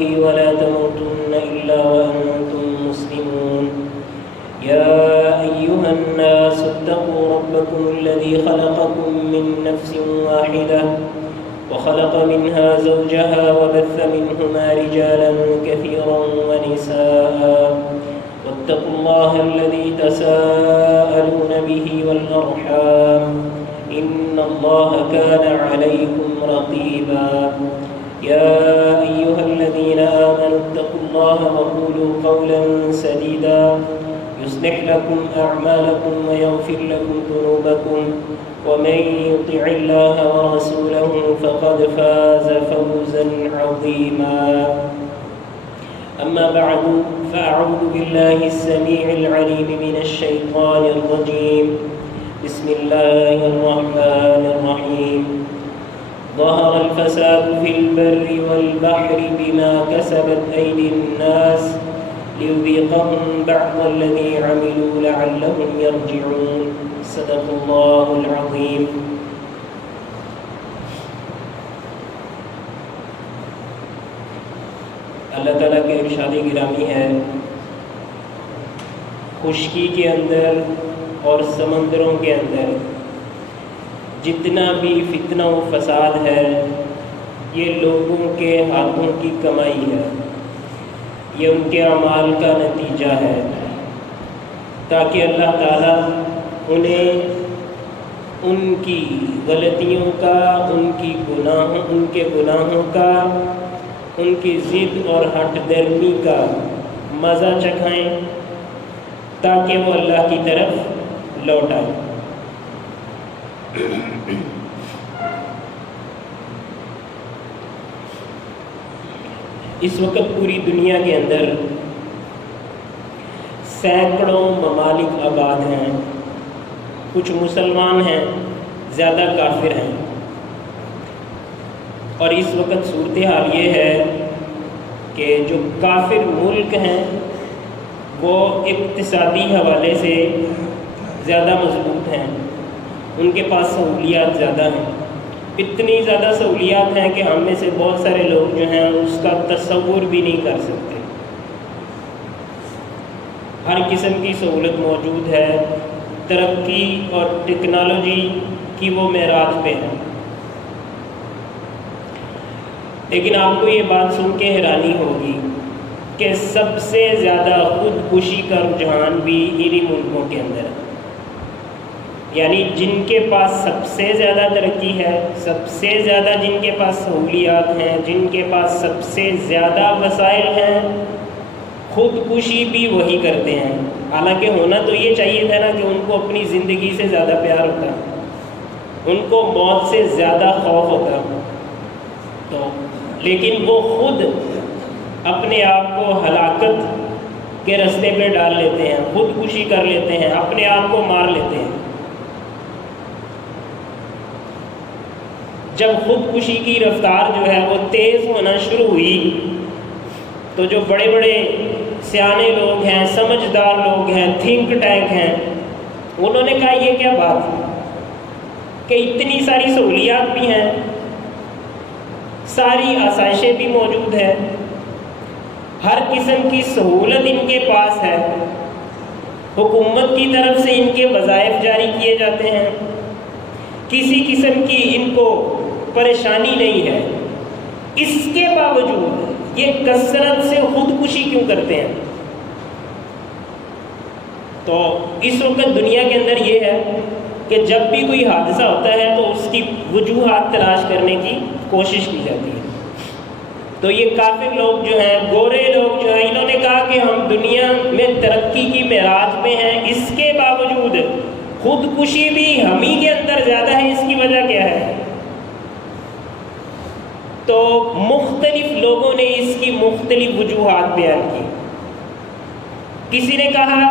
ولا تموتن إلا وأنتم مسلمون يا أيها الناس اتقوا ربكم الذي خلقكم من نفس واحدة وخلق منها زوجها وبث منهما رجالا كثيرا ونساء واتقوا الله الذي تساءلون به والأرحام إن الله كان عليكم رقيبا يا أيها الذين آمنوا اتقوا الله وقولوا قولا سديدا يصلح لكم أعمالكم ويغفر لكم ذنوبكم ومن يطع الله ورسوله فقد فاز فوزا عظيما أما بعد فأعوذ بالله السميع العليم من الشيطان الرجيم بسم الله الرحمن الرحيم ظهر الفساد في البر والبحر بما كسبت أيدي الناس ليذيقهم بعض الذي عملوا لعلهم يرجعون صدق الله العظيم. اللہ تعالیٰ کے ارشاد گرامی ہے، خشکی کے اندر اور سمندروں کے اندر جتنا بھی فتنہ و فساد ہے یہ لوگوں کے ہاتھوں کی کمائی ہے، یہ ان کے اعمال کا نتیجہ ہے، تاکہ اللہ تعالیٰ انہیں ان کی غلطیوں کا، ان کے گناہوں کا، ان کی ضد اور ہٹ درمی کا مزہ چکھائیں تاکہ وہ اللہ کی طرف لوٹ آئیں۔ اس وقت پوری دنیا کے اندر سینکڑوں ممالک آباد ہیں، کچھ مسلمان ہیں، زیادہ کافر ہیں، اور اس وقت صورتحال یہ ہے کہ جو کافر ملک ہیں وہ اقتصادی حوالے سے زیادہ مضبوط ہیں، ان کے پاس سہولیات زیادہ ہیں، اتنی زیادہ سہولیات ہیں کہ ہم میں سے بہت سارے لوگ جو ہیں اس کا تصور بھی نہیں کر سکتے۔ ہر قسم کی سہولت موجود ہے، ترقی اور ٹیکنالوجی کی وہ معراج پہ ہیں، لیکن آپ کو یہ بات سن کے حیرانی ہوگی کہ سب سے زیادہ خودکشی کا رجحان بھی انہی ملکوں کے اندر ہے، یعنی جن کے پاس سب سے زیادہ ترقی ہے، سب سے زیادہ جن کے پاس سہولیات ہیں، جن کے پاس سب سے زیادہ وسائل ہیں، خودکشی بھی وہی کرتے ہیں۔ حالانکہ ہونا تو یہ چاہیے تھا نا کہ ان کو اپنی زندگی سے زیادہ پیار ہوتا، ان کو موت سے زیادہ خوف ہوتا، تو لیکن وہ خود اپنے آپ کو ہلاکت کے راستے پہ ڈال لیتے ہیں، خودکشی کر لیتے ہیں، اپنے آپ کو مار لیتے ہیں۔ جب خودکشی کی رفتار جو ہے وہ تیز ہونا شروع ہوئی تو جو بڑے بڑے سیانے لوگ ہیں، سمجھدار لوگ ہیں، تھنک ٹینک ہیں، انہوں نے کہا یہ کیا بات ہے کہ اتنی ساری سہولیات بھی ہیں، ساری آسائشیں بھی موجود ہیں، ہر قسم کی سہولت ان کے پاس ہے، حکومت کی طرف سے ان کے وظائف جاری کیے جاتے ہیں، کسی قسم کی ان کو پریشانی نہیں ہے، اس کے باوجود یہ کثرت سے خودکشی کیوں کرتے ہیں؟ تو اس وقت دنیا کے اندر یہ ہے کہ جب بھی کوئی حادثہ ہوتا ہے تو اس کی وجوہات تلاش کرنے کی کوشش کی جاتی ہے۔ تو یہ کافر لوگ جو ہیں، گورے لوگ جو ہیں، انہوں نے کہا کہ ہم دنیا میں ترقی کی معراج پہ ہیں، اس کے باوجود خودکشی بھی ہم ہی کے اندر زیادہ ہے، اس کی وجہ کیا ہے؟ تو مختلف لوگوں نے اس کی مختلف وجوہات بیان کی۔ کسی نے کہا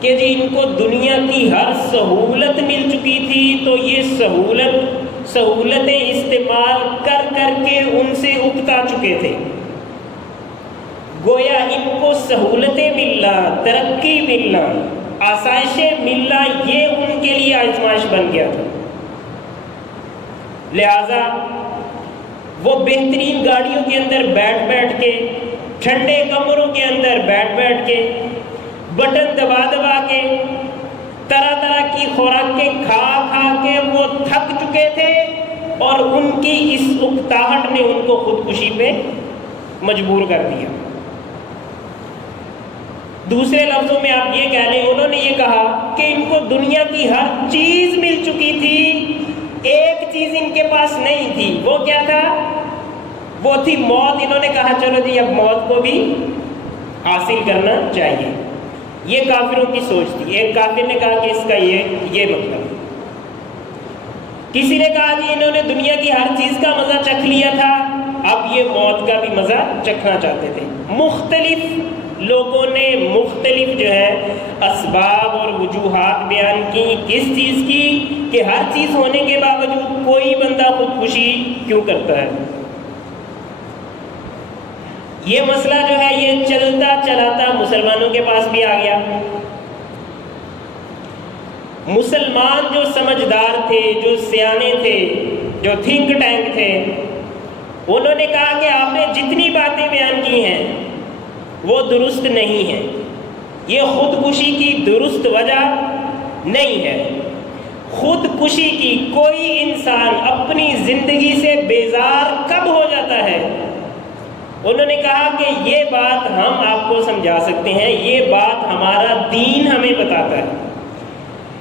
کہ جی ان کو دنیا کی ہر سہولت مل چکی تھی تو یہ سہولتیں استعمال کر کر کے ان سے اکتا چکے تھے، گویا ان کو سہولتیں ملنا، ترقی ملنا، آسائشیں ملنا یہ ان کے لیے آزمائش بن گیا تھا، لہذا وہ بہترین گاڑیوں کے اندر بیٹھ بیٹھ کے، ٹھنڈے کمروں کے اندر بیٹھ بیٹھ کے، بٹن دبا دبا کے، طرح طرح کی خوراکیں کھا کھا کے وہ تھک چکے تھے، اور ان کی اس اکتاہٹ نے ان کو خودکشی پہ مجبور کر دیا۔ دوسرے لفظوں میں آپ یہ کہہ لیں، انہوں نے یہ کہا کہ ان کو دنیا کی ہر چیز مل چکی تھی، ایک چیز ان کے پاس نہیں تھی، وہ کیا تھا؟ وہ تھی موت۔ انہوں نے کہا چلو جی اب موت کو بھی حاصل کرنا چاہیے۔ یہ کافروں کی سوچ تھی۔ ایک کافر نے کہا کہ اس کا یہ مطلب، کسی نے کہا جی انہوں نے دنیا کی ہر چیز کا مزہ چکھ لیا تھا، اب یہ موت کا بھی مزہ چکھنا چاہتے تھے۔ مختلف لوگوں نے مختلف جو ہے اسباب اور وجوہات بیان کی کس چیز کی، کہ ہر چیز ہونے کے باوجود کوئی بندہ خودکشی کیوں کرتا ہے۔ یہ مسئلہ جو ہے یہ چلتا چلاتا مسلمانوں کے پاس بھی آ گیا۔ مسلمان جو سمجھدار تھے، جو سیانے تھے، جو تھنک ٹینک تھے، انہوں نے کہا کہ آپ نے جتنی باتیں بیان کی ہیں وہ درست نہیں ہے، یہ خودکشی کی درست وجہ نہیں ہے۔ خودکشی کی کوئی انسان اپنی زندگی سے بیزار کب ہو جاتا ہے؟ انہوں نے کہا کہ یہ بات ہم آپ کو سمجھا سکتے ہیں، یہ بات ہمارا دین ہمیں بتاتا ہے،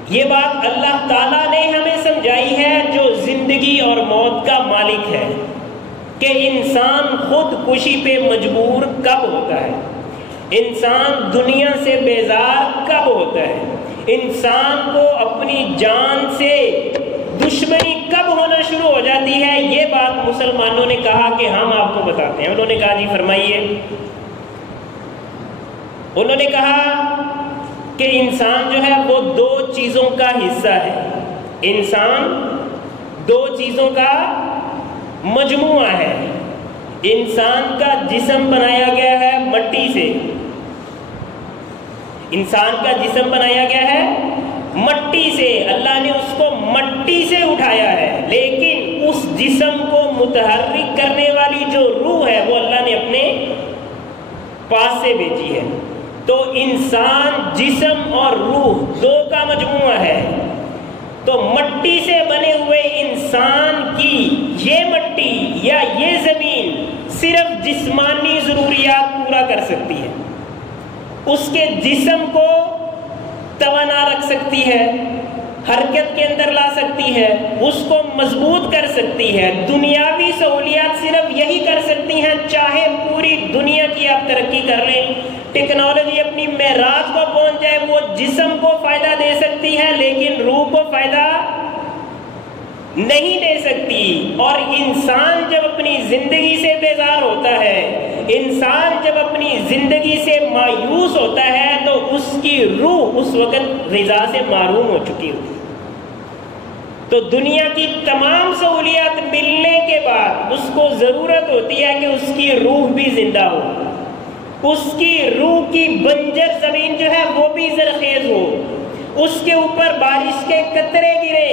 یہ بات اللہ تعالیٰ نے ہمیں سمجھائی ہے جو زندگی اور موت کا مالک ہے، کہ انسان خودکشی پہ مجبور کب ہوتا ہے، انسان دنیا سے بیزار کب ہوتا ہے، انسان کو اپنی جان سے دشمنی کب ہونا شروع ہو جاتی ہے۔ یہ بات مسلمانوں نے کہا کہ ہم آپ کو بتاتے ہیں۔ انہوں نے کہا جی فرمائیے۔ انہوں نے کہا کہ انسان جو ہے وہ دو چیزوں کا حصہ ہے، انسان دو چیزوں کا مجموعہ ہے۔ انسان کا جسم بنایا گیا ہے مٹی سے، انسان کا جسم بنایا گیا ہے مٹی سے، اللہ نے اس کو مٹی سے اٹھایا ہے، لیکن اس جسم کو متحرک کرنے والی جو روح ہے وہ اللہ نے اپنے پاس سے بھیجی ہے۔ تو انسان جسم اور روح دو کا مجموعہ ہے۔ تو مٹی سے بنے ہوئے انسان کی یہ مٹی یا یہ زمین صرف جسمانی ضروریات پورا کر سکتی ہے، اس کے جسم کو توانا رکھ سکتی ہے، حرکت کے اندر لا سکتی ہے، اس کو مضبوط کر سکتی ہے۔ دنیاوی سہولیات صرف یہی کر سکتی ہیں، چاہے پوری دنیا کی آپ ترقی کر لیں، ٹیکنالوجی اپنی معراج کو پہنچ جائے، وہ جسم کو فائدہ دے سکتی ہے لیکن روح کو فائدہ نہیں دے سکتی۔ اور انسان جب اپنی زندگی سے بیزار ہوتا ہے، انسان جب اپنی زندگی سے مایوس ہوتا ہے، تو اس کی روح اس وقت غذا سے محروم ہو چکی ہوتی ہے۔ تو دنیا کی تمام سہولیات ملنے کے بعد اس کو ضرورت ہوتی ہے کہ اس کی روح بھی زندہ ہو، اس کی روح کی بنجر زمین جو ہے وہ بھی زرخیز ہو، اس کے اوپر بارش کے قطرے گرے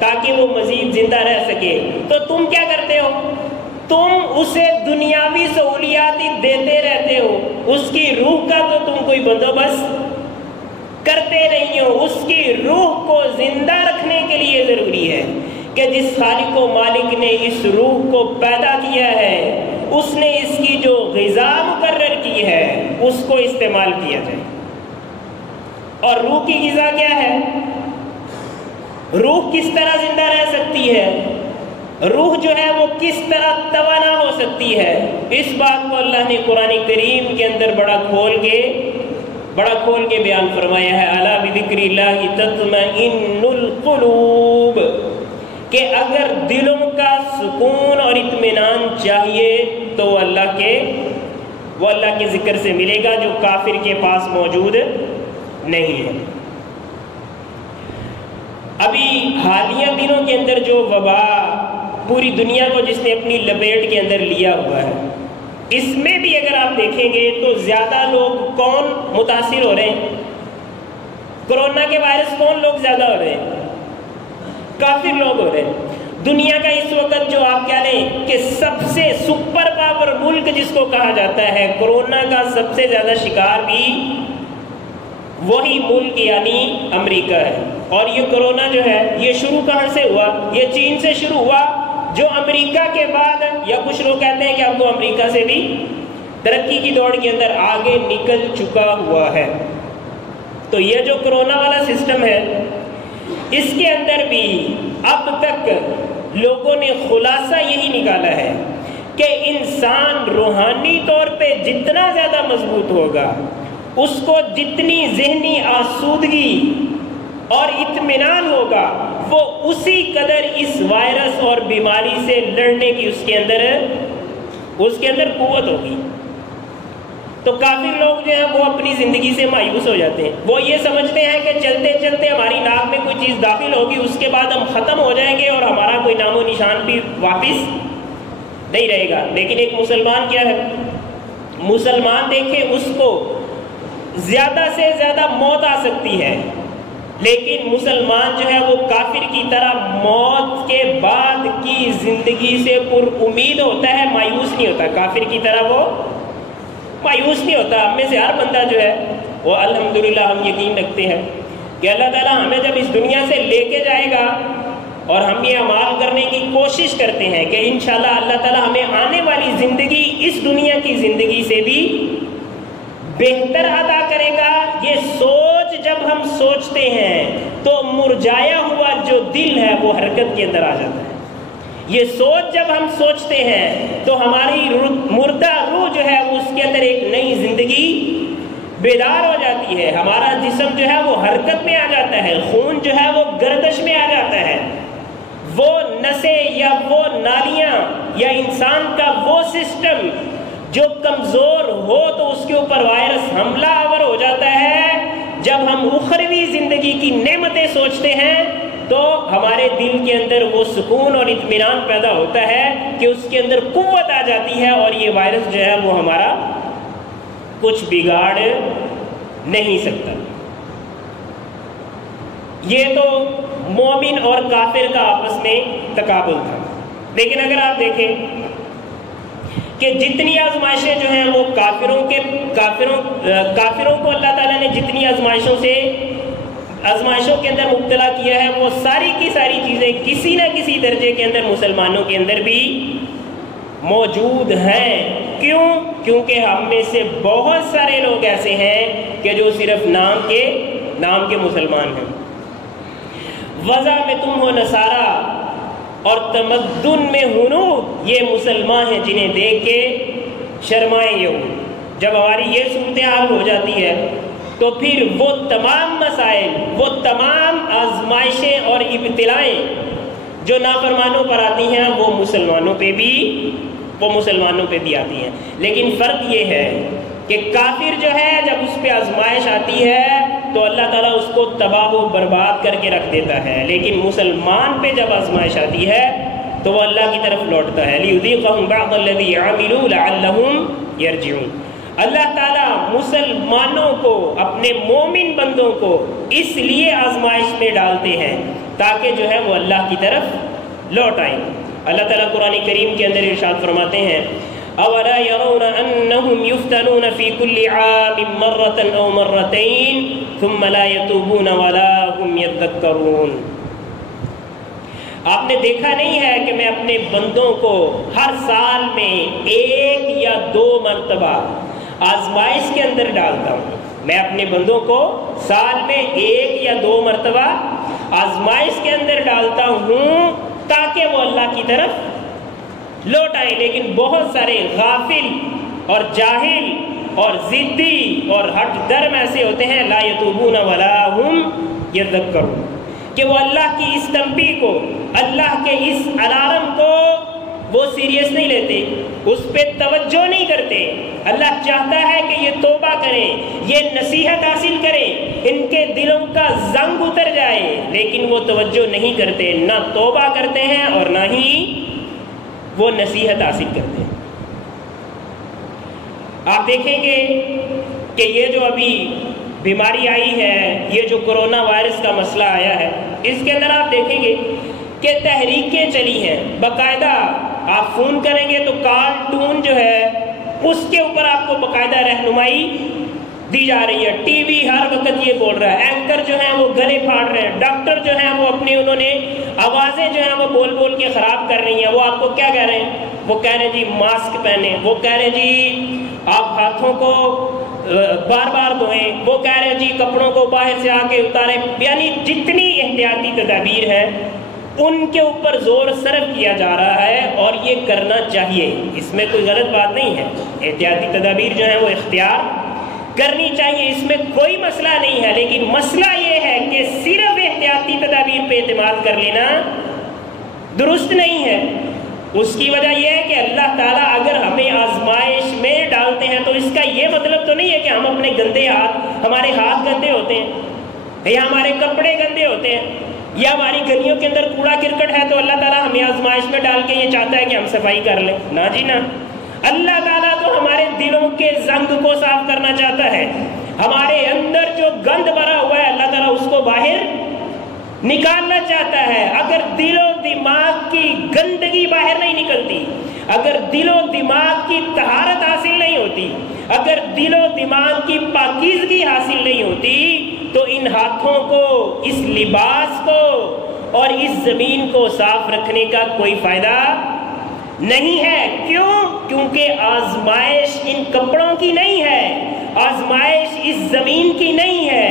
تاکہ وہ مزید زندہ رہ سکے۔ تو تم کیا کرتے ہو؟ تم اسے دنیاوی سہولیات ہی دیتے رہتے ہو، اس کی روح کا تو تم کوئی بندوبست کرتے نہیں ہو۔ اس کی روح کو زندہ رکھنے کے لیے ضروری ہے کہ جس خالق و مالک نے اس روح کو پیدا کیا ہے، اس نے اس کی جو غذا مقرر کی ہے اس کو استعمال کیا جائے۔ اور روح کی غذا کیا ہے؟ روح کس طرح زندہ رہ سکتی ہے؟ روح جو ہے وہ کس طرح توانا ہو سکتی ہے؟ اس بات کو اللہ نے قرآن کریم کے اندر بڑا کھول کے بیان فرمایا ہے۔ الا بذکر اللہ تطمئن القلوب، کہ اگر دلوں کا سکون اور اطمینان چاہیے تو وہ اللہ کے ذکر سے ملے گا، جو کافر کے پاس موجود نہیں ہے۔ ابھی حالیہ دنوں کے اندر جو وبا پوری دنیا کو جس نے اپنی لپیٹ کے اندر لیا ہوا ہے، اس میں بھی اگر آپ دیکھیں گے تو زیادہ لوگ کون متاثر ہو رہے ہیں؟ کرونا کے وائرس کون لوگ زیادہ ہو رہے ہیں؟ کافر لوگ ہو رہے ہیں۔ دنیا کا اس وقت جو آپ کہہ لیں کہ سب سے سپر پاور ملک جس کو کہا جاتا ہے، کورونا کا سب سے زیادہ شکار بھی وہی ملک یعنی امریکہ ہے۔ اور یہ کورونا جو ہے یہ شروع کہاں سے ہوا؟ یہ چین سے شروع ہوا، جو امریکہ کے بعد، یا کچھ لوگ کہتے ہیں کہ اب وہ امریکہ سے بھی ترقی کی دوڑ کے اندر آگے نکل چکا ہوا ہے۔ تو یہ جو کرونا والا سسٹم ہے، اس کے اندر بھی اب تک لوگوں نے خلاصہ یہی نکالا ہے کہ انسان روحانی طور پہ جتنا زیادہ مضبوط ہوگا، اس کو جتنی ذہنی آسودگی اور اطمینان ہوگا، وہ اسی قدر اس وائرس اور بیماری سے لڑنے کی اس کے اندر قوت ہوگی۔ تو کافی لوگ جو ہیں وہ اپنی زندگی سے مایوس ہو جاتے ہیں، وہ یہ سمجھتے ہیں کہ چلتے چلتے ہماری ناک میں کوئی چیز داخل ہوگی، اس کے بعد ہم ختم ہو جائیں گے اور ہمارا کوئی نام و نشان بھی واپس نہیں رہے گا۔ لیکن ایک مسلمان کیا ہے؟ مسلمان دیکھیں، اس کو زیادہ سے زیادہ موت آ سکتی ہے، لیکن مسلمان جو ہے وہ کافر کی طرح موت کے بعد کی زندگی سے پر امید ہوتا ہے، مایوس نہیں ہوتا۔ کافر کی طرح وہ مایوس نہیں ہوتا۔ ہم میں سے ہر بندہ جو ہے وہ الحمدللہ ہم یقین رکھتے ہیں کہ اللہ تعالیٰ ہمیں جب اس دنیا سے لے کے جائے گا اور ہم یہ اعمال کرنے کی کوشش کرتے ہیں کہ انشاءاللہ اللہ تعالیٰ ہمیں آنے والی زندگی اس دنیا کی زندگی سے بھی بہتر عطا کرے گا۔ یہ سوچ جب ہم سوچتے ہیں تو مرجایا ہوا جو دل ہے وہ حرکت کے اندر آ جاتا ہے۔ یہ سوچ جب ہم سوچتے ہیں تو ہماری مردہ روح جو ہے اس کے اندر ایک نئی زندگی بیدار ہو جاتی ہے، ہمارا جسم جو ہے وہ حرکت میں آ جاتا ہے، خون جو ہے وہ گردش میں آ جاتا ہے، وہ نسیں یا وہ نالیاں یا انسان کا وہ سسٹم جو کمزور ہو تو اس کے اوپر وائرس حملہ آور ہو جاتا ہے۔ جب ہم اخروی زندگی کی نعمتیں سوچتے ہیں تو ہمارے دل کے اندر وہ سکون اور اطمینان پیدا ہوتا ہے کہ اس کے اندر قوت آ جاتی ہے اور یہ وائرس جو ہے وہ ہمارا کچھ بگاڑ نہیں سکتا۔ یہ تو مومن اور کافر کا آپس میں تقابل تھا۔ لیکن اگر آپ دیکھیں کہ جتنی آزمائشیں جو ہیں وہ کافروں کو اللہ تعالیٰ نے جتنی آزمائشوں کے اندر مبتلا کیا ہے، وہ ساری کی ساری چیزیں کسی نہ کسی درجے کے اندر مسلمانوں کے اندر بھی موجود ہیں۔ کیوں؟ کیونکہ ہم میں سے بہت سارے لوگ ایسے ہیں کہ جو صرف نام کے مسلمان ہیں۔ وضع میں تم ہو نصارہ اور تمدن میں ہنود، یہ مسلمان ہیں جنہیں دیکھ کے شرمائیں یہود۔ جب ہماری یہ صورتحال ہو جاتی ہے تو پھر وہ تمام مسائل، وہ تمام آزمائشیں اور ابتلائیں جو نافرمانوں پر آتی ہیں وہ مسلمانوں پہ بھی آتی ہیں۔ لیکن فرق یہ ہے کہ کافر جو ہے جب اس پہ آزمائش آتی ہے تو اللہ تعالیٰ اس کو تباہ و برباد کر کے رکھ دیتا ہے، لیکن مسلمان پہ جب آزمائش آتی ہے تو وہ اللہ کی طرف لوٹتا ہے۔ لِيُذِيقَهُمْ بَعْضَ الَّذِي عَمِلُوا لَعَلَّهُمْ يَرْجِعُونَ۔ اللہ تعالیٰ مسلمانوں کو، اپنے مومن بندوں کو اس لیے آزمائش میں ڈالتے ہیں تاکہ جو ہے وہ اللہ کی طرف لوٹ آئیں۔ اللہ تعالیٰ قرآن کریم کے اندر ارشاد فرماتے ہیں أَوَلَا يَرَوْنَ أَنَّهُمْ يُفْتَنُونَ فِي كُلِّ عَامٍ مَرَّةً أَوْ مَرَّتَيْنِ ثُمَّ لَا يَتُوبُونَ وَلَا هُمْ يَذَّكَّرُونَ۔ آپ نے دیکھا نہیں ہے کہ میں اپنے بندوں کو ہر سال میں 1 یا 2 مرتبہ آزمائش کے اندر ڈالتا ہوں۔ میں اپنے بندوں کو سال میں 1 یا 2 مرتبہ آزمائش کے اندر ڈالتا ہوں تاکہ وہ اللہ کی طرف لوٹ آئے۔ لیکن بہت سارے غافل اور جاہل اور ضدی اور ہٹ درم ایسے ہوتے ہیں، لا یتوبون ولا ہم یذکرون، کہ وہ اللہ کی اس تنبیہ کو، اللہ کے اس الارم کو وہ سیریس نہیں لیتے، اس پہ توجہ نہیں کرتے۔ اللہ چاہتا ہے کہ یہ توبہ کریں، یہ نصیحت حاصل کریں، ان کے دلوں کا زنگ اتر جائے، لیکن وہ توجہ نہیں کرتے، نہ توبہ کرتے ہیں اور نہ ہی وہ نصیحت حاصل کرتے ہیں۔ آپ دیکھیں گے کہ یہ جو ابھی بیماری آئی ہے، یہ جو کرونا وائرس کا مسئلہ آیا ہے، اس کے اندر آپ دیکھیں گے کہ تحریکیں چلی ہیں، باقاعدہ آپ فون کریں گے تو کارٹون جو ہے اس کے اوپر آپ کو باقاعدہ رہنمائی دی جا رہی ہے، ٹی وی ہر وقت یہ بول رہا ہے، اینکر جو ہیں وہ گلے پھاڑ رہے ہیں، ڈاکٹر جو ہیں وہ اپنی انہوں نے آوازیں جو ہیں وہ بول بول کے خراب کر رہی ہیں، وہ آپ کو کیا کہہ رہے ہیں؟ وہ کہہ رہے ہیں جی ماسک پہنیں، وہ کہہ رہے ہیں جی آپ ہاتھوں کو بار بار دھوئیں، وہ کہہ رہے ہیں جی کپڑوں کو باہر سے آ کے اتاریں، یعنی جتنی احتیاطی تدابیر ہیں ان کے اوپر زور صرف کیا جا رہا ہے، اور یہ کرنا چاہیے، اس میں کوئی غلط بات نہیں ہے، احتیاطی تدابیر جو ہیں وہ اختیار کرنی چاہیے، اس میں کوئی مسئلہ نہیں ہے، لیکن مسئلہ یہ ہے کہ صرف احتیاطی تدابیر پہ اعتماد کر لینا درست نہیں ہے۔ اس کی وجہ یہ ہے کہ اللہ تعالیٰ اگر ہمیں آزمائش میں ڈالتے ہیں تو اس کا یہ مطلب تو نہیں ہے کہ ہم اپنے گندے ہمارے ہاتھ گندے ہوتے ہیں یا ہمارے کپڑے گندے ہوتے ہیں یا ہماری گلیوں کے اندر کوڑا کرکٹ ہے تو اللہ تعالیٰ ہمیں آزمائش میں ڈال کے یہ چاہتا ہے کہ ہم صفائی کر لیں، نہ جی نہ، اللہ تعالیٰ تو ہمارے دلوں کے زنگ کو صاف کرنا چاہتا ہے، ہمارے اندر جو گند بھرا ہوا ہے اللہ تعالیٰ اس کو باہر نکالنا چاہتا ہے۔ اگر دل و دماغ کی گندگی باہر نہیں نکلتی، اگر دل و دماغ کی طہارت حاصل نہیں ہوتی، اگر دل و دماغ کی پاکیزگی حاصل نہیں ہوتی تو ان ہاتھوں کو، اس لباس کو اور اس زمین کو صاف رکھنے کا کوئی فائدہ نہیں ہے۔ کیوں؟ کیونکہ آزمائش ان کپڑوں کی نہیں ہے، آزمائش اس زمین کی نہیں ہے،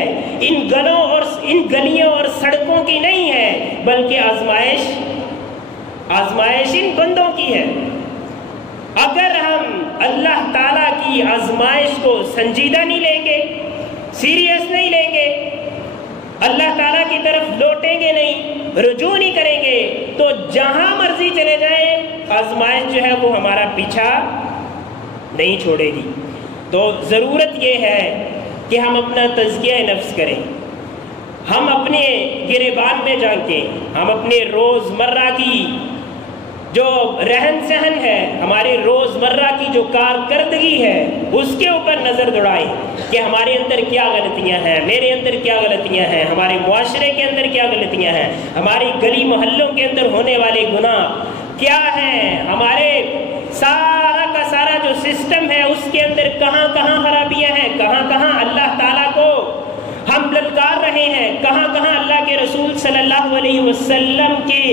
ان گلوں اور ان گلیوں اور سڑکوں کی نہیں ہے، بلکہ آزمائش ان بندوں کی ہے۔ اگر ہم اللہ تعالیٰ کی آزمائش کو سنجیدہ نہیں لیں گے، سیریس نہیں لیں گے، اللہ تعالیٰ کی طرف لوٹیں گے نہیں، رجوع نہیں کریں گے، تو جہاں مرضی چلے جائیں آزمائش جو ہے وہ ہمارا پیچھا نہیں چھوڑے گی۔ تو ضرورت یہ ہے کہ ہم اپنا تزکیہ نفس کریں، ہم اپنے گریبان میں جھانکیں، ہم اپنے روزمرہ کی جو رہن سہن ہے، ہمارے روزمرہ کی جو کارکردگی ہے اس کے اوپر نظر دوڑائیں کہ ہمارے اندر کیا غلطیاں ہیں، میرے اندر کیا غلطیاں ہیں، ہمارے معاشرے کے اندر کیا غلطیاں ہیں، ہماری گلی محلوں کے اندر ہونے والے گناہ کیا ہیں، ہمارے سارا کا سارا جو سسٹم ہے اس کے اندر کہاں کہاں خرابیاں ہیں، کہاں کہاں اللہ تعالیٰ کو ہم للکار رہے ہیں، کہاں کہاں اللہ کے رسول صلی اللہ علیہ وسلم کے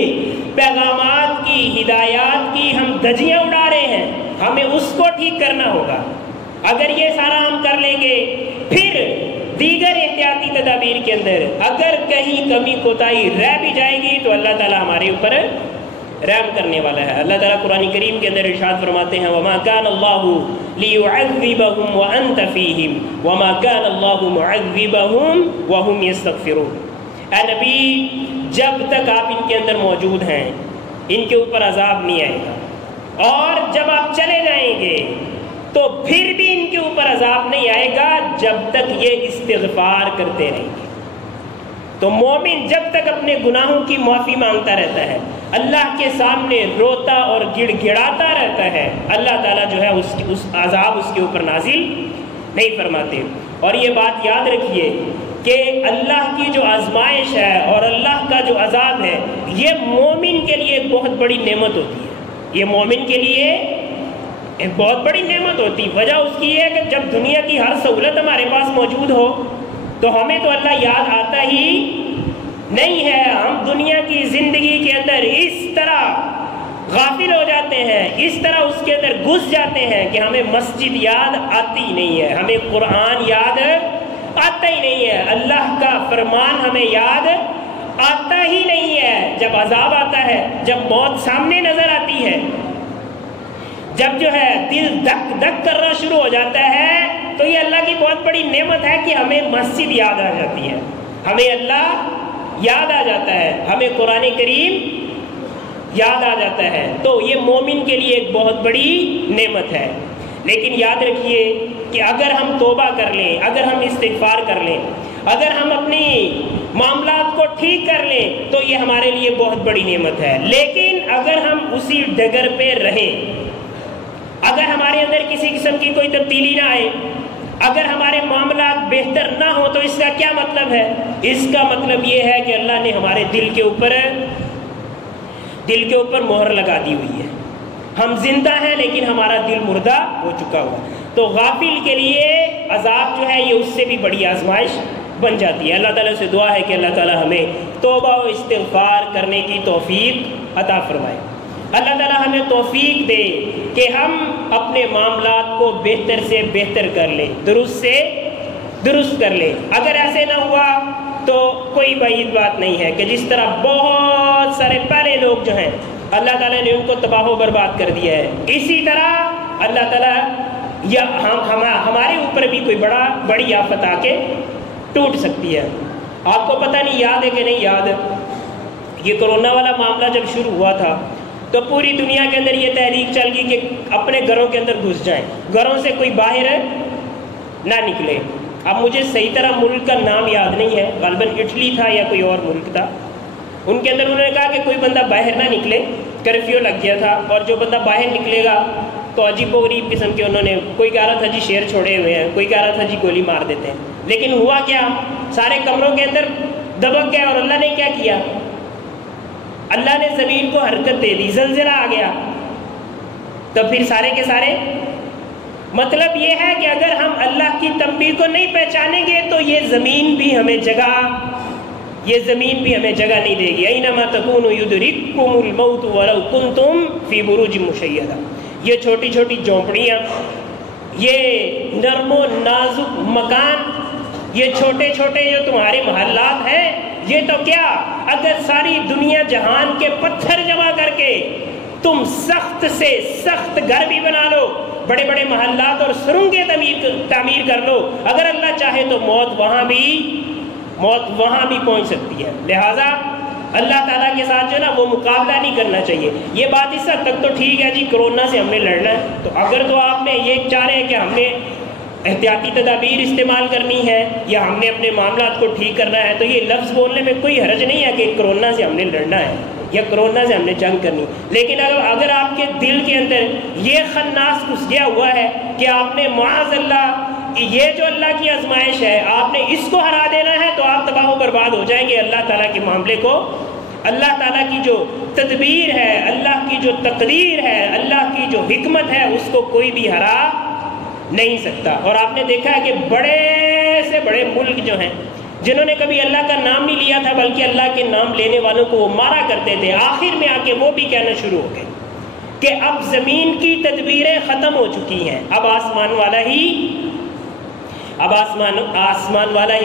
پیغامات کی، ہدایات کی ہم دھجیاں اڑا رہے ہیں، ہمیں اس کو ٹھیک کرنا ہوگا۔ اگر یہ سارا ہم کر لیں گے، پھر دیگر احتیاطی تدابیر کے اندر اگر کہیں کمی کوتاہی رہ بھی جائے گی تو اللہ تعالیٰ ہمارے اوپر رحم کرنے والا ہے۔ اللہ تعالیٰ قرآن کریم کے اندر ارشاد فرماتے ہیں وَمَا كَانَ اللَّهُ لِيُعَذِّبَهُمْ وَأَنْتَ فِيهِمْ وَمَا كَانَ اللَّهُ مُعَذِّبَهُمْ وَهُمْ يَسْتَغْفِرُونَ۔ اے نبی، جب تک آپ ان کے اندر موجود ہیں ان کے اوپر عذاب نہیں آئے گا، اور جب آپ چلے جائیں گے تو پھر بھی ان کے اوپر عذاب نہیں آئے گا جب تک یہ استغفار کرتے رہیں گے۔ تو مومن جب تک اپنے گناہوں کی معافی مانگتا رہتا ہے، اللہ کے سامنے روتا اور گڑ گڑاتا رہتا ہے، اللہ تعالیٰ جو ہے اس عذاب اس کے اوپر نازل نہیں فرماتے۔ اور یہ بات یاد رکھیے کہ اللہ کی جو آزمائش ہے اور اللہ کا جو عذاب ہے یہ مومن کے لیے ایک بہت بڑی نعمت ہوتی ہے، یہ مومن کے لیے ایک بہت بڑی نعمت ہوتی ہے۔ وجہ اس کی یہ ہے کہ جب دنیا کی ہر سہولت ہمارے پاس موجود ہو تو ہمیں تو اللہ یاد آتا ہی نہیں ہے، ہم دنیا کی زندگی کے اندر اس طرح غافل ہو جاتے ہیں، اس طرح اس کے اندر گھس جاتے ہیں کہ ہمیں مسجد یاد آتی نہیں ہے، ہمیں قرآن یاد آتا ہی نہیں ہے، اللہ کا فرمان ہمیں یاد آتا ہی نہیں ہے۔ جب عذاب آتا ہے، جب موت سامنے نظر آتی ہے، جب جو ہے دل دھک دھک کرنا شروع ہو جاتا ہے تو یہ اللہ کی بہت بڑی نعمت ہے کہ ہمیں مسجد یاد آ جاتی ہے، ہمیں اللہ یاد آ جاتا ہے، ہمیں قرآن کریم یاد آ جاتا ہے۔ تو یہ مومن کے لیے ایک بہت بڑی نعمت ہے۔ لیکن یاد رکھیے کہ اگر ہم توبہ کر لیں، اگر ہم استغفار کر لیں، اگر ہم اپنی معاملات کو ٹھیک کر لیں تو یہ ہمارے لیے بہت بڑی نعمت ہے۔ لیکن اگر ہم اسی ڈگر پہ رہیں، اگر ہمارے اندر کسی قسم کی کوئی تبدیلی نہ آئے، اگر ہمارے معاملات بہتر نہ ہو تو اس کا کیا مطلب ہے؟ اس کا مطلب یہ ہے کہ اللہ نے ہمارے دل کے اوپر دل کے اوپر مہر لگا دی ہوئی ہے. ہم زندہ ہیں لیکن ہمارا دل مردہ ہو چکا ہوا. تو غافل کے لیے عذاب جو ہے یہ اس سے بھی بڑی آزمائش بن جاتی ہے. اللہ تعالیٰ سے دعا ہے کہ اللہ تعالیٰ ہمیں توبہ و استغفار کرنے کی توفیق عطا فرمائے. اللہ تعالیٰ ہمیں توفیق دے کہ ہم اپنے معاملات کو بہتر سے بہتر کر لیں, درست سے درست کر لیں. اگر ایسے نہ ہوا تو کوئی بعید بات نہیں ہے کہ جس طرح بہت سارے پہلے لوگ جو ہیں اللہ تعالیٰ نے ان کو تباہ و برباد کر دیا ہے, اسی طرح اللہ تعالیٰ یا ہمارے اوپر بھی کوئی بڑی آفت آ کے ٹوٹ سکتی ہے. آپ کو پتہ نہیں یاد ہے کہ نہیں یاد, یہ کرونا والا معاملہ جب شروع ہوا تھا تو پوری دنیا کے اندر یہ تحریک چل گئی کہ اپنے گھروں کے اندر گھس جائیں, گھروں سے کوئی باہر نہ نکلے. اب مجھے صحیح طرح ملک کا نام یاد نہیں ہے, غالباً اٹلی تھا یا کوئی اور ملک تھا. ان کے اندر انہوں نے کہا کہ کوئی بندہ باہر نہ نکلے, کرفیو لگ گیا تھا, اور جو بندہ باہر نکلے گا تو عجیب و غریب قسم کے انہوں نے, کوئی کہہ رہا تھا جی شیر چھوڑے ہوئے ہیں, کوئی کہہ رہا تھا جی گولی مار دیتے ہیں. لیکن ہوا کیا, سارے کمروں کے اندر دبک گئے. اور اللہ نے کیا کیا, اللہ نے زمین کو حرکت دے دی, زلزلہ آ گیا. تو پھر سارے کے سارے, مطلب یہ ہے کہ اگر ہم اللہ کی تنبیہ کو نہیں پہچانیں گے تو یہ زمین بھی ہمیں جگہ نہیں دے گی. اینما تکونوا یدرککم الموت ولو کنتم فی بروج مشیدہ. یہ چھوٹی چھوٹی جھونپڑیاں, یہ نرم و نازک مکان, یہ چھوٹے چھوٹے جو تمہارے محلات ہیں, یہ تو کیا اگر ساری دنیا جہان کے پتھر جمع کر کے تم سخت سے سخت گھر بھی بنا لو, بڑے بڑے محلات اور سرنگیں تعمیر کر لو, اگر اللہ چاہے تو موت وہاں بھی پہنچ سکتی ہے. لہٰذا اللہ تعالیٰ کے ساتھ جو ہے نا وہ مقابلہ نہیں کرنا چاہیے. یہ بات اس حد تک تو ٹھیک ہے جی کرونا سے ہم نے لڑنا ہے, تو اگر تو آپ نے یہ چاہ رہے ہیں کہ ہم نے احتیاطی تدابیر استعمال کرنی ہے یا ہم نے اپنے معاملات کو ٹھیک کرنا ہے, تو یہ لفظ بولنے میں کوئی حرج نہیں ہے کہ کرونا سے ہم نے لڑنا ہے یا کرونا سے ہم نے جنگ کرنی. لیکن اگر آپ کے دل کے اندر یہ خناس گھس گیا ہوا ہے کہ آپ نے معاذ اللہ یہ جو اللہ کی آزمائش ہے آپ نے اس کو ہرا دینا ہے, تو آپ تباہ و برباد ہو جائیں گے. اللہ تعالیٰ کے معاملے کو, اللہ تعالیٰ کی جو تدبیر ہے, اللہ کی جو تقدیر ہے, اللہ کی جو حکمت ہے, اس کو کوئی بھی ہرا نہیں سکتا. اور آپ نے دیکھا ہے کہ بڑے سے بڑے ملک جو ہیں جنہوں نے کبھی اللہ کا نام نہیں لیا تھا بلکہ اللہ کے نام لینے والوں کو وہ مارا کرتے تھے, آخر میں آ کے وہ بھی کہنا شروع ہو گئے کہ اب زمین کی تدبیریں ختم ہو چکی ہیں, اب آسمان والا ہی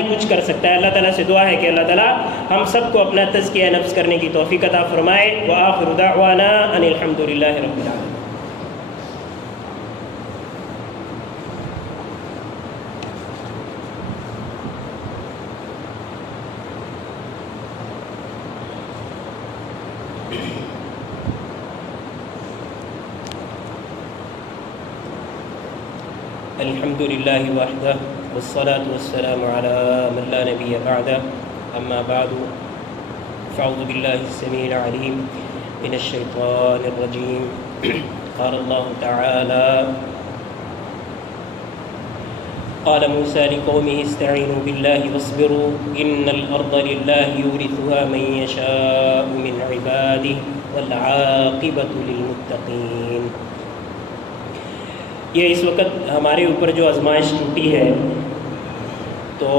کچھ کر سکتا ہے. اللہ تعالیٰ سے دعا ہے کہ اللہ تعالیٰ ہم سب کو اپنا تزکیہ نفس کرنے کی توفیق عطا فرمائے. وآخر دعوانا ان الحمد للہ رب العالمین. الحمد للہ وحدہ والصلاة والسلام علی من لا نبی بعدہ, اما بعد فاعوذ باللہ السمیع العلیم من الشیطان الرجیم. قال اللہ تعالی قال موسى لقومه استعينوا بالله واصبروا إن الأرض لله يورثها من يشاء من عباده والعاقبة للمتقين. یہ اس وقت ہمارے اوپر جو آزمائش ٹوٹی ہے تو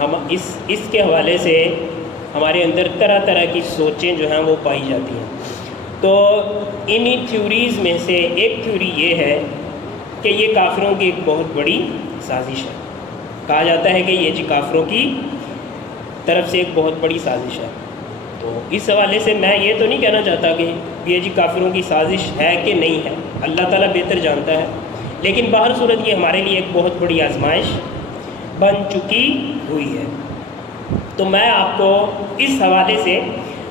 ہم اس کے حوالے سے ہمارے اندر طرح طرح کی سوچیں جو ہیں وہ پائی جاتی ہیں. تو انہی تھیوریز میں سے ایک تھیوری یہ ہے کہ یہ کافروں کی ایک بہت بڑی سازش ہے. کہا جاتا ہے کہ یہ جی کافروں کی طرف سے ایک بہت بڑی سازش ہے. تو اس حوالے سے میں یہ تو نہیں کہنا چاہتا کہ یہ جی کافروں کی سازش ہے کہ نہیں ہے, اللہ تعالیٰ بہتر جانتا ہے, لیکن باہر صورت یہ ہمارے لیے ایک بہت بڑی آزمائش بن چکی ہوئی ہے. تو میں آپ کو اس حوالے سے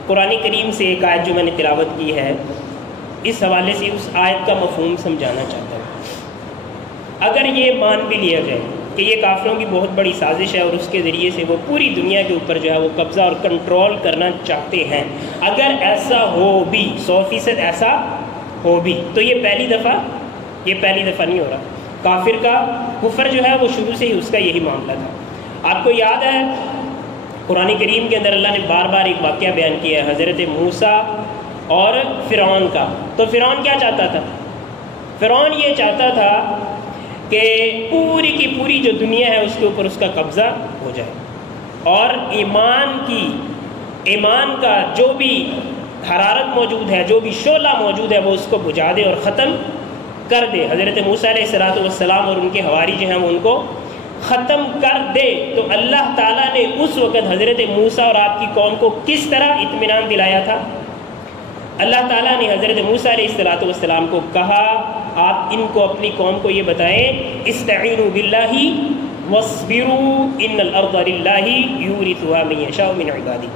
قرآن کریم سے ایک آیت جو میں نے تلاوت کی ہے, اس حوالے سے اس آیت کا مفہوم سمجھانا چاہتا ہوں. اگر یہ مان بھی لیا جائے کہ یہ کافروں کی بہت بڑی سازش ہے اور اس کے ذریعے سے وہ پوری دنیا کے اوپر جو ہے وہ قبضہ اور کنٹرول کرنا چاہتے ہیں, اگر ایسا ہو بھی 100% ایسا ہو بھی, تو یہ پہلی دفعہ نہیں ہو رہا. کافر کا کفر جو ہے وہ شروع سے ہی اس کا یہی معاملہ تھا. آپ کو یاد ہے قرآن کریم کے اندر اللہ نے بار بار ایک واقعہ بیان کیا ہے. حضرت موسیٰ اور فرعون کا۔ تو فرعون کیا چاہتا تھا؟ فرعون یہ چاہتا تھا کہ پوری کی پوری جو دنیا ہے اس کے اوپر اس کا قبضہ ہو جائے، اور ایمان کا جو بھی حرارت موجود ہے، جو بھی شعلہ موجود ہے، وہ اس کو بجھا دے اور ختم کر دے۔ حضرت موسیٰ علیہ الصلوۃ والسلام اور ان کے حواری جو ہیں وہ ان کو ختم کر دے۔ تو اللہ تعالیٰ نے اس وقت حضرت موسیٰ اور آپ کی قوم کو کس طرح اطمینان دلایا تھا؟ اللہ تعالیٰ نے حضرت موسیٰ علیہ الصلوۃ والسلام کو کہا، آپ ان کو اپنی قوم کو یہ بتائیں، استعینوا باللہ واصبروا ان الارض للہ یورثها من یشاء من عبادہ،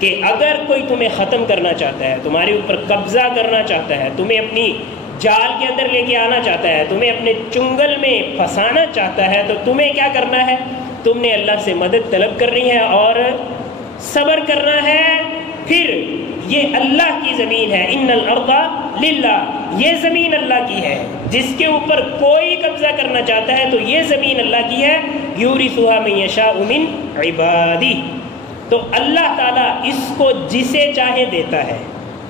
کہ اگر کوئی تمہیں ختم کرنا چاہتا ہے، تمہارے اوپر قبضہ کرنا چاہتا ہے، تمہیں اپنی جال کے اندر لے کے آنا چاہتا ہے، تمہیں اپنے چنگل میں پھنسانا چاہتا ہے، تو تمہیں کیا کرنا ہے؟ تم نے اللہ سے مدد طلب کرنی ہے اور صبر کرنا ہے۔ پھر یہ اللہ کی زمین ہے، ان الارض للہ، یہ زمین اللہ کی ہے، جس کے اوپر کوئی قبضہ کرنا چاہتا ہے تو یہ زمین اللہ کی ہے، یورثها من یشاء من عبادہ، تو اللہ تعالیٰ اس کو جسے چاہے دیتا ہے۔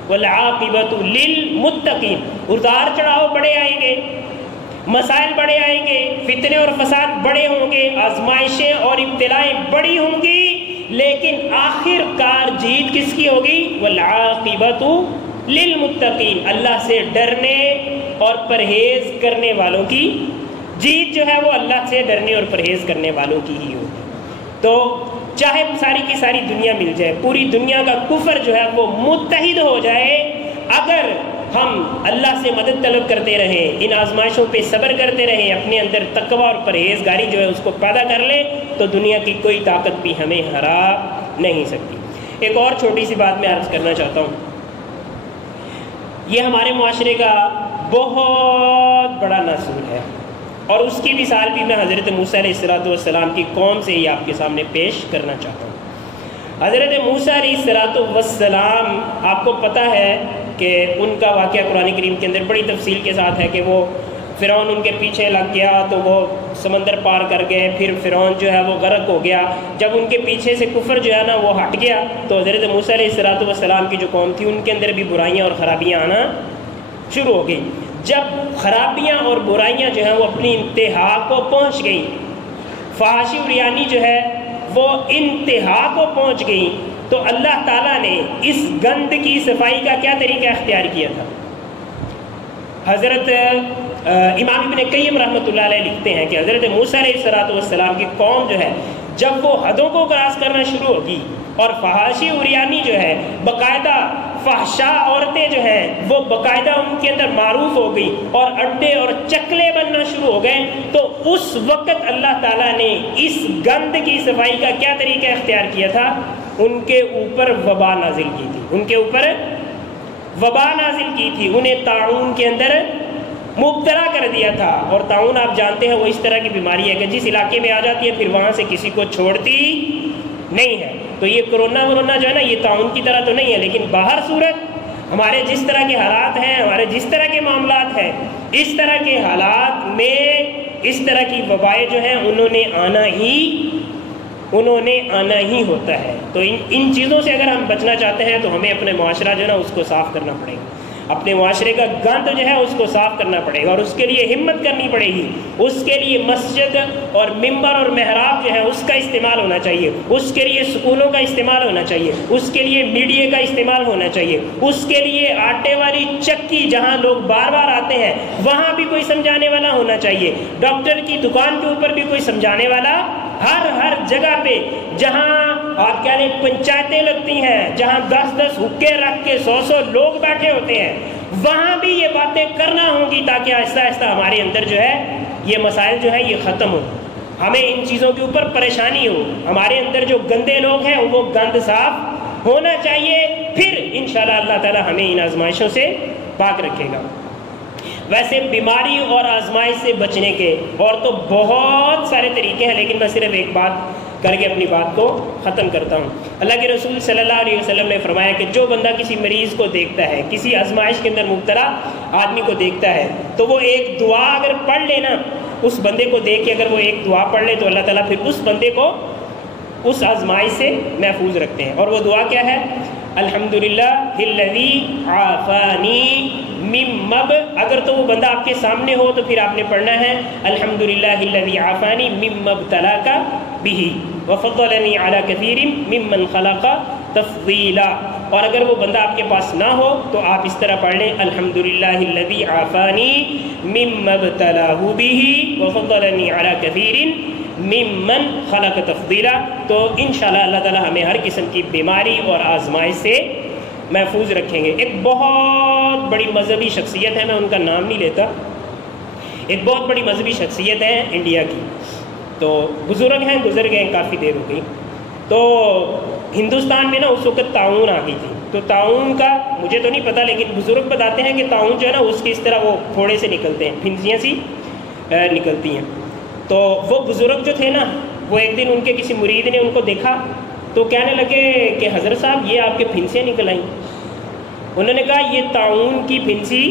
والعاقبۃ للمتقین، اتار چڑھاؤ بڑے آئیں گے، مسائل بڑے آئیں گے، فتنے اور فساد بڑے ہوں گے، آزمائشیں اور ابتلائیں بڑی ہوں گی، لیکن آخر کار جیت کس کی ہوگی؟ والعاقبۃ للمتقین، اللہ سے ڈرنے اور پرہیز کرنے والوں کی جیت جو ہے وہ اللہ سے ڈرنے اور پرہیز کرنے والوں کی ہی ہوگی۔ تو چاہے ساری کی ساری دنیا مل جائے، پوری دنیا کا کفر جو ہے وہ متحد ہو جائے، اگر ہم اللہ سے مدد طلب کرتے رہیں، ان آزمائشوں پہ صبر کرتے رہیں، اپنے اندر تقوی اور پرہیزگاری جو ہے اس کو پیدا کر لیں، تو دنیا کی کوئی طاقت بھی ہمیں ہرا نہیں سکتی۔ ایک اور چھوٹی سی بات میں عرض کرنا چاہتا ہوں، یہ ہمارے معاشرے کا بہت بڑا ناصور ہے، اور اس کی مثال بھی میں حضرت موسیٰ علیہ الصلوۃ والسلام کی قوم سے ہی آپ کے سامنے پیش کرنا چاہتا ہوں۔ حضرت موسیٰ علیہ الصلوۃ والسلام، آپ کو پتہ ہے کہ ان کا واقعہ قرآن کریم کے اندر بڑی تفصیل کے ساتھ ہے کہ وہ فرعون ان کے پیچھے لگ گیا تو وہ سمندر پار کر گئے، پھر فرعون جو ہے وہ غرق ہو گیا۔ جب ان کے پیچھے سے کفر جو ہے نا وہ ہٹ گیا تو حضرت موسیٰ علیہ الصلوۃ والسلام کی جو قوم تھی ان کے اندر بھی برائیاں اور خرابیاں آنا شروع ہو گئی۔ جب خرابیاں اور برائیاں جو ہیں وہ اپنی انتہا کو پہنچ گئیں، فحاشی اور ریانی جو ہے وہ انتہا کو پہنچ گئیں، تو اللہ تعالیٰ نے اس گند کی صفائی کا کیا طریقہ اختیار کیا تھا؟ حضرت امام ابن قیم رحمۃ اللہ علیہ لکھتے ہیں کہ حضرت موسیٰ علیہ الصلوۃ والسلام کی قوم جو ہے جب وہ حدوں کو کراس کرنا شروع ہوگی اور فحاشی عریانی جو ہے باقاعدہ فحشا عورتیں جو ہیں وہ باقاعدہ ان کے اندر معروف ہو گئی اور اڈے اور چکلے بننا شروع ہو گئے، تو اس وقت اللہ تعالیٰ نے اس گند کی صفائی کا کیا طریقہ اختیار کیا تھا؟ ان کے اوپر وبا نازل کی تھی، ان کے اوپر وبا نازل کی تھی، انہیں طاعون کے اندر مبتلا کر دیا تھا۔ اور طاعون آپ جانتے ہیں وہ اس طرح کی بیماری ہے کہ جس علاقے میں آ جاتی ہے پھر وہاں سے کسی کو چھوڑتی نہیں ہے۔ تو یہ کرونا جو ہے نا یہ طاعون کی طرح تو نہیں ہے، لیکن باہر صورت ہمارے جس طرح کے حالات ہیں، ہمارے جس طرح کے معاملات ہیں، اس طرح کے حالات میں اس طرح کی وبائیں جو ہیں انہوں نے آنا ہی ہوتا ہے۔ تو ان چیزوں سے اگر ہم بچنا چاہتے ہیں تو ہمیں اپنے معاشرہ جو ہے نا اس کو صاف کرنا پڑے گا، اپنے معاشرے کا گند جو ہے اس کو صاف کرنا پڑے گا، اور اس کے لیے ہمت کرنی پڑے گی۔ اس کے لیے مسجد اور ممبر اور محراب جو ہے اس کا استعمال ہونا چاہیے، اس کے لیے سکولوں کا استعمال ہونا چاہیے، اس کے لیے میڈیا کا استعمال ہونا چاہیے، اس کے لیے آٹے والی چکی جہاں لوگ بار بار آتے ہیں وہاں بھی کوئی سمجھانے والا ہونا چاہیے، ڈاکٹر کی دکان کے اوپر بھی کوئی سمجھانے والا، ہر جگہ پہ جہاں آپ کیا لیں پنچایتیں لگتی ہیں، جہاں 10 حکے رکھ کے 100 لوگ بیٹھے ہوتے ہیں، وہاں بھی یہ باتیں کرنا ہوں گی تاکہ آہستہ آہستہ ہمارے اندر جو ہے یہ مسائل جو ہے یہ ختم ہو، ہمیں ان چیزوں کے اوپر پریشانی ہو، ہمارے اندر جو گندے لوگ ہیں وہ گند صاف ہونا چاہیے، پھر انشاءاللہ اللہ تعالی ہمیں ان آزمائشوں سے پاک رکھے گا۔ ویسے بیماری اور آزمائش سے بچنے کے اور تو بہت سارے طریقے ہیں، لیکن میں صرف ایک بات کر کے اپنی بات کو ختم کرتا ہوں۔ اللہ کے رسول صلی اللہ علیہ وسلم نے فرمایا کہ جو بندہ کسی مریض کو دیکھتا ہے، کسی آزمائش کے اندر مبتلا آدمی کو دیکھتا ہے، تو وہ ایک دعا اگر پڑھ لے نا، اس بندے کو دیکھ کے اگر وہ ایک دعا پڑھ لے تو اللہ تعالیٰ پھر اس بندے کو اس آزمائش سے محفوظ رکھتے ہیں۔ اور وہ دعا کیا ہے؟ الحمدللہ الذی عافانی ممب، اگر تو وہ بندہ آپ کے سامنے ہو تو پھر آپ نے پڑھنا ہے الحمدللہ الذی عافانی مما ابتلاک بہ وفضلنی علی کثیر ممن خلق تفضیلا، اور اگر وہ بندہ آپ کے پاس نہ ہو تو آپ اس طرح پڑھ لیں الحمدللہ الذی عافانی مما ابتلاہ بہ وفضلنی علی کثیر ممن خلق تفضیلا۔ تو انشاءاللہ اللہ تعالی ہمیں ہر قسم کی بیماری اور آزمائش سے محفوظ رکھیں گے۔ ایک بہت بڑی مذہبی شخصیت ہے، میں ان کا نام نہیں لیتا، ایک بہت بڑی مذہبی شخصیت ہے انڈیا کی، تو بزرگ ہیں، گزر گئے کافی دیر ہو گئی۔ تو ہندوستان میں نا اس وقت طاعون آ گئی تھی، تو طاعون کا مجھے تو نہیں پتہ، لیکن بزرگ بتاتے ہیں کہ طاعون جو ہے نا اس کی اس طرح وہ پھوڑے سے نکلتے ہیں، پھنسیاں سی نکلتی ہیں۔ تو وہ بزرگ جو تھے نا، وہ ایک دن ان کے کسی مرید نے ان کو دیکھا تو کہنے لگے کہ حضرت صاحب یہ آپ کے پھنسیاں نکل آئیں۔ انہوں نے کہا یہ طاعون کی پھنسی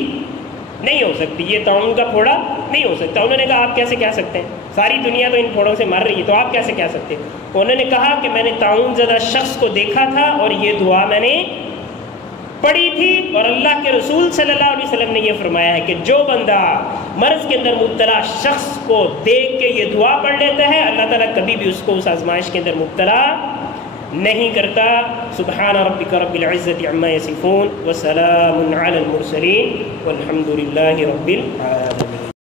نہیں ہو سکتی، یہ طاعون کا پھوڑا نہیں ہو سکتا۔ انہوں نے کہا آپ کیسے کہہ سکتے ہیں، ساری دنیا تو ان پھوڑوں سے مر رہی ہے، تو آپ کیسے کہہ سکتے ہیں؟ انہوں نے کہا کہ میں نے طاعون زدہ شخص کو دیکھا تھا اور یہ دعا میں نے پڑھی تھی، اور اللہ کے رسول صلی اللہ علیہ وسلم نے یہ فرمایا ہے کہ جو بندہ مرض کے اندر مبتلا شخص کو دیکھ کے یہ دعا پڑھ لیتا ہے، اللہ تعالیٰ کبھی بھی اس کو اس آزمائش کے اندر مبتلا نہیں کرتا۔ سبحان ربک رب العزت عما یصفون وسلام علی المرسلین والحمد للہ رب العالمین۔